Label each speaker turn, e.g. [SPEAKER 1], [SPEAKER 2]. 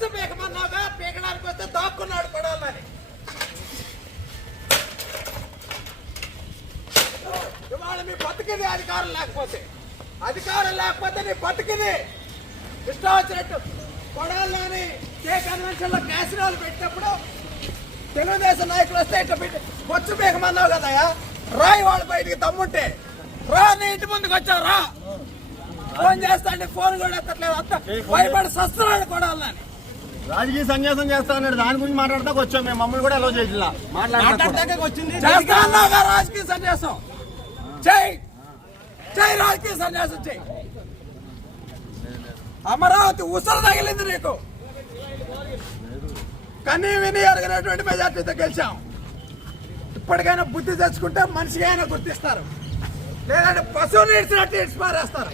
[SPEAKER 1] రచ్చ పీకమన్నావా పీకడానికి వస్తే దాక్కున్నాడు పడాలని. ఇవాళ మీ బతికింది అధికారం లేకపోతే అధికారం లేకపోతే నీ బతికింది ఇష్టం వచ్చినట్టు కొడాలని ఏ కన్వెన్షన్లో క్యాసినాలు పెట్టినప్పుడు తెలుగుదేశం నాయకులు వస్తే ఇట్లా పెట్టి వచ్చి పీకమన్నావు కదయా రాయి వాళ్ళు బయటికి తమ్ముంటే రా నీ ఇంటి ముందుకు వచ్చావు రా. ఫోన్ చేస్తా ఫోన్ కూడా ఎత్తట్లేదు అంత భయపడి సస్తున్నాడు కూడా
[SPEAKER 2] రాజకీయ సన్యాసం చేస్తా అన్నాడు. దాని గురించి మాట్లాడతాక వచ్చాం మేము. మమ్మల్ని కూడా ఎలా చేసిలా మాట్లాడతాక వచ్చింది.
[SPEAKER 1] రాజకీయ సన్యాసం. చెయ్యి రాజకీయ సన్యాసం. చెయ్యి అమరావతి ఉసరు తగిలింది నీకు. కనీ విని అడిగినటువంటి మెజార్టీతో గెలిచాం. ఇప్పటికైనా బుద్ధి తెచ్చుకుంటే మనిషిగా అయినా గుర్తిస్తారు. లేదంటే పశువుని ఇడిచినట్టు ఇడిచి పారేస్తారు